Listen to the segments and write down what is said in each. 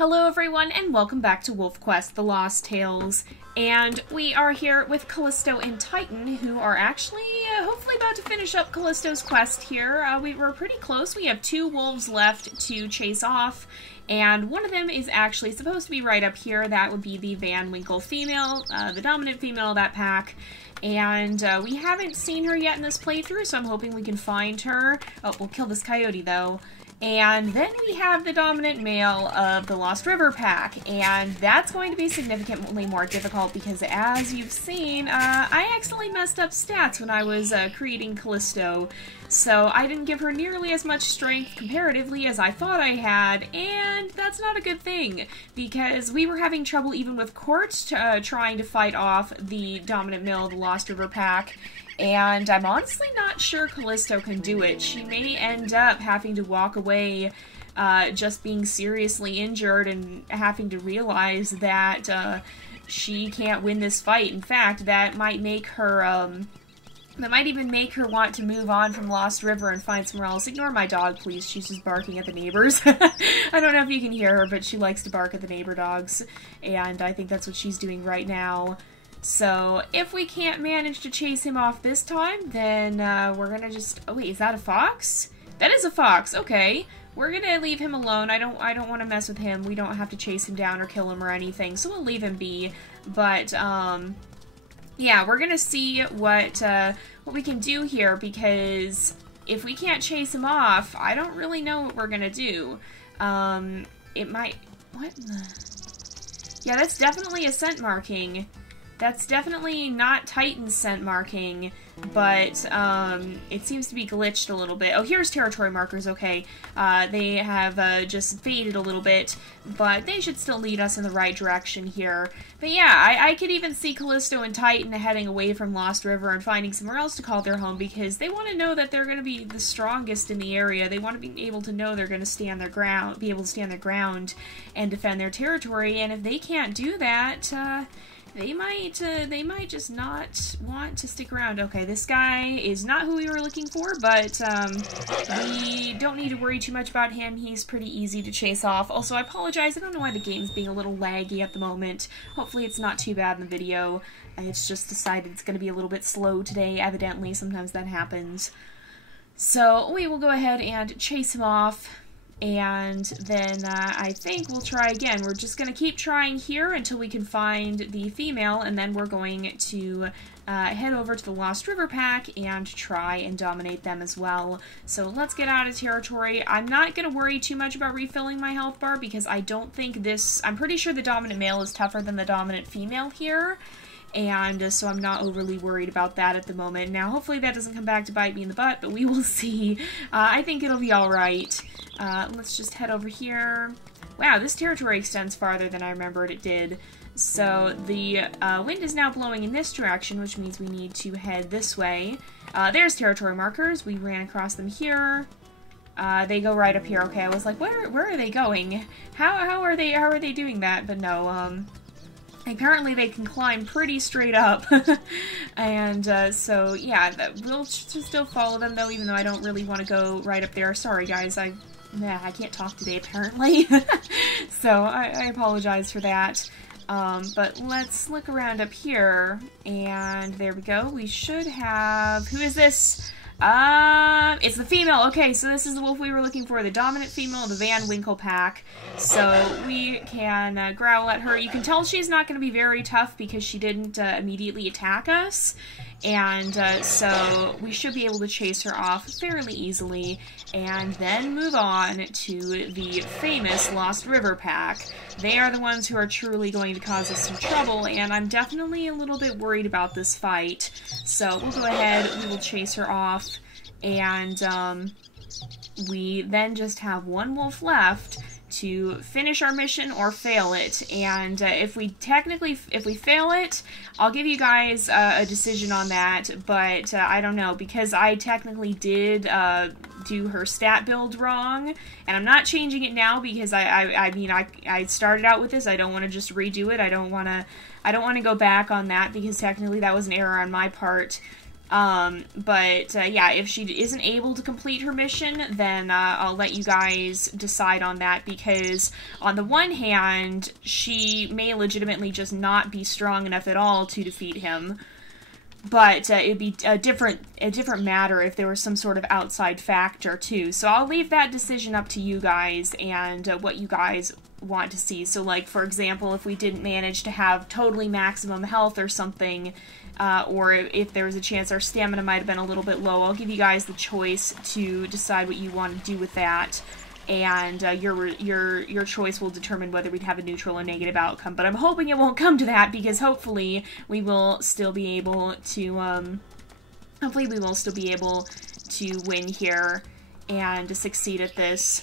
Hello everyone and welcome back to WolfQuest, The Lost Tales. And we are here with Callisto and Titan, who are actually hopefully about to finish up Callisto's quest here. We're pretty close. We have 2 wolves left to chase off, and one of them is actually supposed to be right up here. That would be the Winkle female, the dominant female of that pack. And we haven't seen her yet in this playthrough, so I'm hoping we can find her. Oh, we'll kill this coyote though. And then we have the dominant male of the Lost River pack, and that's going to be significantly more difficult because, as you've seen, I accidentally messed up stats when I was creating Callisto, so I didn't give her nearly as much strength comparatively as I thought I had, and that's not a good thing, because we were having trouble even with Court trying to fight off the dominant male of the Lost River pack. And I'm honestly not sure Callisto can do it. She may end up having to walk away just being seriously injured and having to realize that she can't win this fight. In fact, that might make her, that might even make her want to move on from Lost River and find somewhere else. Ignore my dog, please. She's just barking at the neighbors. I don't know if you can hear her, but she likes to bark at the neighbor dogs. And I think that's what she's doing right now. So, if we can't manage to chase him off this time, then we're gonna just... Oh wait, is that a fox? That is a fox, okay. We're gonna leave him alone. I don't want to mess with him. We don't have to chase him down or kill him or anything, so we'll leave him be. But, yeah, we're gonna see what we can do here, because if we can't chase him off, I don't really know what we're gonna do. It might... What the... Yeah, that's definitely a scent marking. That's definitely not Titan's scent marking, but it seems to be glitched a little bit. Oh, here's territory markers, okay. They have just faded a little bit, but they should still lead us in the right direction here. But yeah, I could even see Callisto and Titan heading away from Lost River and finding somewhere else to call their home, because they want to know that they're going to be the strongest in the area. They want to be able to know they're going to stand their ground, be able to stand their ground and defend their territory, and if they can't do that, they might just not want to stick around. Okay, this guy is not who we were looking for, but we don't need to worry too much about him. He's pretty easy to chase off. Also, I apologize. I don't know why the game's being a little laggy at the moment. Hopefully it's not too bad in the video. It's just decided it's going to be a little bit slow today, evidently. Sometimes that happens. So we will go ahead and chase him off. And then I think we'll try again. We're just going to keep trying here until we can find the female, and then we're going to head over to the Lost River pack and try and dominate them as well. So let's get out of territory. I'm not going to worry too much about refilling my health bar, because I don't think this... I'm pretty sure the dominant male is tougher than the dominant female here. And so I'm not overly worried about that at the moment. Now, hopefully that doesn't come back to bite me in the butt, but we will see. I think it'll be alright. Let's just head over here. Wow, this territory extends farther than I remembered it did. So the wind is now blowing in this direction, which means we need to head this way. There's territory markers. We ran across them here. They go right up here. Okay, I was like, where are they going? How are they doing that? But no, apparently they can climb pretty straight up, and so yeah, we'll still follow them though, even though I don't really want to go right up there. Sorry guys, I can't talk today apparently, so I apologize for that. But let's look around up here, and there we go. We should have... Who is this? It's the female. Okay, so this is the wolf we were looking for, the dominant female of the Winkle pack. So we can growl at her. You can tell she's not going to be very tough because she didn't immediately attack us. And so we should be able to chase her off fairly easily, and then move on to the famous Lost River pack. They are the ones who are truly going to cause us some trouble, and I'm definitely a little bit worried about this fight. So we'll go ahead, we will chase her off, and we then just have one wolf left to finish our mission or fail it. And if we fail it, I'll give you guys a decision on that, but I don't know, because I technically did do her stat build wrong, and I'm not changing it now because I mean I started out with this. I don't want to just redo it. I don't want to go back on that, because technically that was an error on my part. Yeah, if she isn't able to complete her mission, then I'll let you guys decide on that, because on the one hand, she may legitimately just not be strong enough at all to defeat him. But it'd be a different matter if there was some sort of outside factor, too. So I'll leave that decision up to you guys and what you guys want to see. So, like, for example, if we didn't manage to have totally maximum health or something, or if there was a chance our stamina might have been a little bit low, I'll give you guys the choice to decide what you want to do with that. And your choice will determine whether we'd have a neutral or negative outcome. But I'm hoping it won't come to that, because hopefully we will still be able to win here and to succeed at this.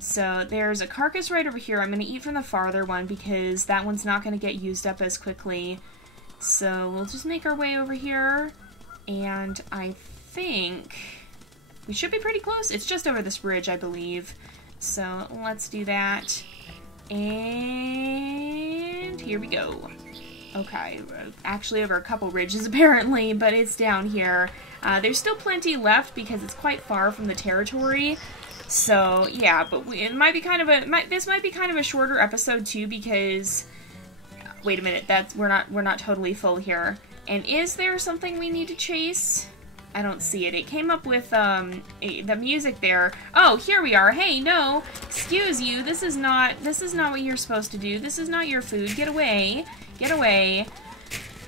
So there's a carcass right over here. I'm going to eat from the farther one because that one's not going to get used up as quickly. So we'll just make our way over here, and I think we should be pretty close. It's just over this bridge, I believe. So let's do that. And here we go. Okay, actually over a couple ridges apparently, but it's down here. There's still plenty left because it's quite far from the territory. So yeah, but it might be kind of this might be kind of a shorter episode too, because wait a minute, we're not totally full here. And is there something we need to chase? I don't see it. It came up with the music there. Oh, here we are. Hey, no, excuse you. This is not what you're supposed to do. This is not your food. Get away. Get away.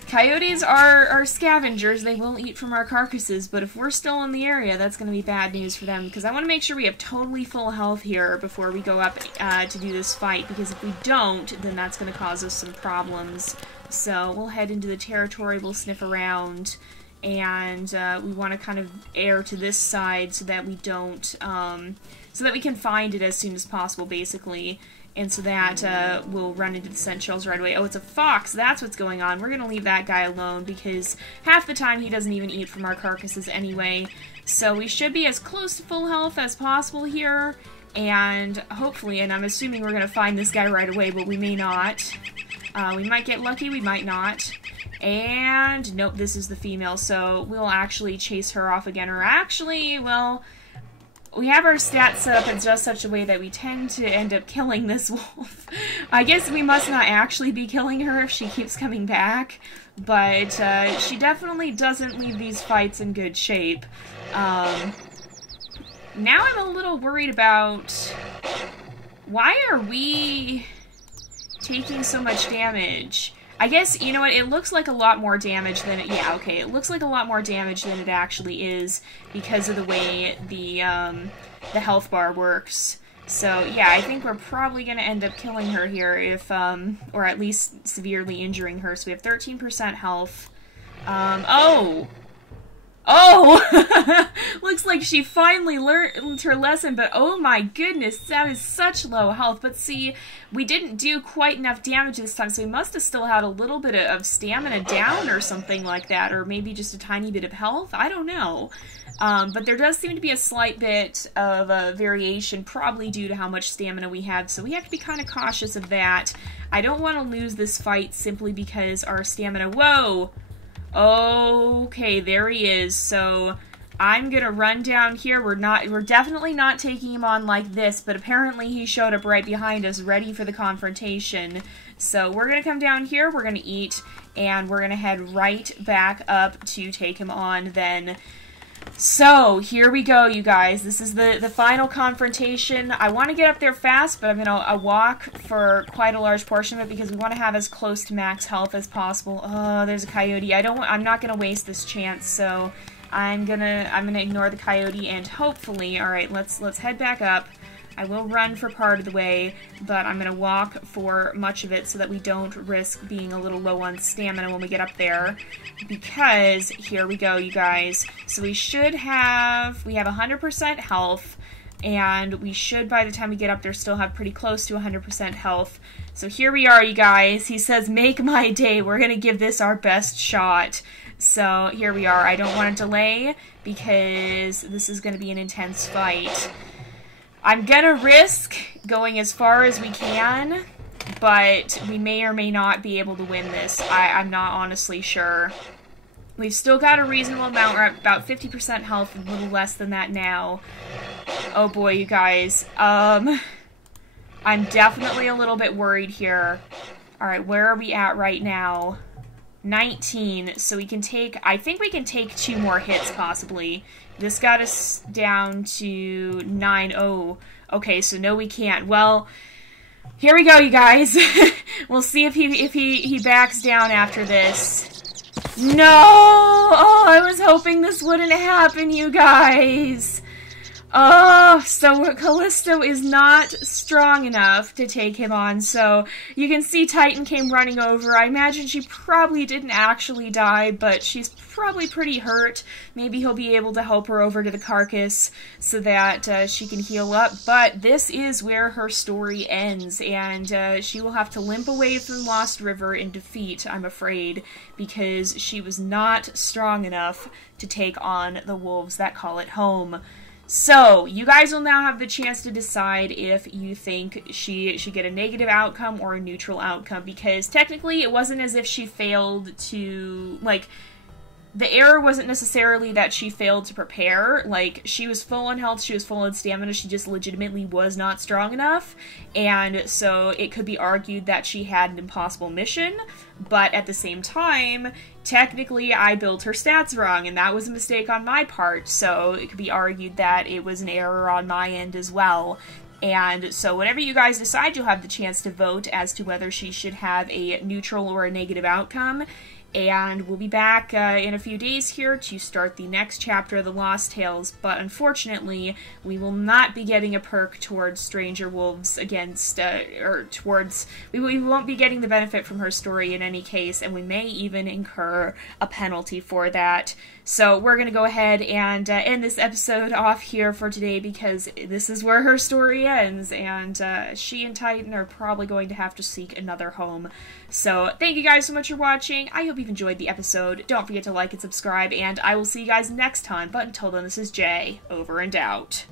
Coyotes are scavengers. They will eat from our carcasses, but if we're still in the area, that's going to be bad news for them, because I want to make sure we have totally full health here before we go up to do this fight, because if we don't, then that's going to cause us some problems. So we'll head into the territory, we'll sniff around, and we want to kind of err to this side so that we don't, so that we can find it as soon as possible, basically. And so that we'll run into the scent shells right away. Oh, it's a fox. That's what's going on. We're going to leave that guy alone because half the time he doesn't even eat from our carcasses anyway. So we should be as close to full health as possible here. And hopefully, and I'm assuming we're going to find this guy right away, but we may not. We might get lucky, we might not. And nope, this is the female, so we'll actually chase her off again. Or actually, well, we have our stats set up in just such a way that we tend to end up killing this wolf. I guess we must not actually be killing her if she keeps coming back, but she definitely doesn't leave these fights in good shape. Now I'm a little worried about why are we taking so much damage? I guess, you know what, it looks like a lot more damage than it, yeah, okay, it looks like a lot more damage than it actually is because of the way the health bar works. So, yeah, I think we're probably going to end up killing her here if, or at least severely injuring her. So we have 13% health. Oh! Oh! Looks like she finally learned her lesson, but oh my goodness, that is such low health. But see, we didn't do quite enough damage this time, so we must have still had a little bit of stamina down or something like that, or maybe just a tiny bit of health. I don't know. But there does seem to be a slight bit of a variation, probably due to how much stamina we have, so we have to be kind of cautious of that. I don't want to lose this fight simply because our stamina... Whoa! Okay, there he is. So I'm gonna run down here. We're definitely not taking him on like this, but apparently he showed up right behind us, ready for the confrontation. So we're gonna come down here, we're gonna eat, and we're gonna head right back up to take him on then. So, here we go, you guys. This is the final confrontation. I want to get up there fast, but I'm going to walk for quite a large portion of it because we want to have as close to max health as possible. Oh, there's a coyote. I'm not going to waste this chance, so I'm gonna ignore the coyote and hopefully, alright, let's head back up. I will run for part of the way, but I'm going to walk for much of it so that we don't risk being a little low on stamina when we get up there. Because, here we go, you guys. So we have 100% health, and we should, by the time we get up there, still have pretty close to 100% health. So here we are, you guys. He says, make my day. We're going to give this our best shot. So here we are. I don't want to delay, because this is going to be an intense fight. I'm gonna risk going as far as we can, but we may or may not be able to win this. I'm not honestly sure. We've still got a reasonable amount. We're at about 50% health, a little less than that now. Oh boy, you guys. I'm definitely a little bit worried here. Alright, where are we at right now? 19, so we can take, I think we can take 2 more hits, possibly. This got us down to 9. Oh, okay, so no we can't. Well, here we go, you guys. We'll see if he backs down after this. No! Oh, I was hoping this wouldn't happen, you guys. Oh, so Callisto is not strong enough to take him on, so you can see Titan came running over. I imagine she probably didn't actually die, but she's probably pretty hurt. Maybe he'll be able to help her over to the carcass so that she can heal up, but this is where her story ends, and she will have to limp away from Lost River in defeat, I'm afraid, because she was not strong enough to take on the wolves that call it home. So, you guys will now have the chance to decide if you think she should get a negative outcome or a neutral outcome, because technically it wasn't as if she failed to, like, the error wasn't necessarily that she failed to prepare. Like, she was full on health, she was full on stamina, she just legitimately was not strong enough, and so it could be argued that she had an impossible mission, but at the same time, technically I built her stats wrong, and that was a mistake on my part, so it could be argued that it was an error on my end as well. And so whatever you guys decide, you'll have the chance to vote as to whether she should have a neutral or a negative outcome. And we'll be back in a few days here to start the next chapter of the Lost Tales, but unfortunately, we will not be getting a perk towards Stranger Wolves against, we won't be getting the benefit from her story in any case, and we may even incur a penalty for that. So we're going to go ahead and end this episode off here for today, because this is where her story ends, and she and Titan are probably going to have to seek another home. So thank you guys so much for watching. I hope you've enjoyed the episode. Don't forget to like and subscribe, and I will see you guys next time. But until then, this is Jay, over and out.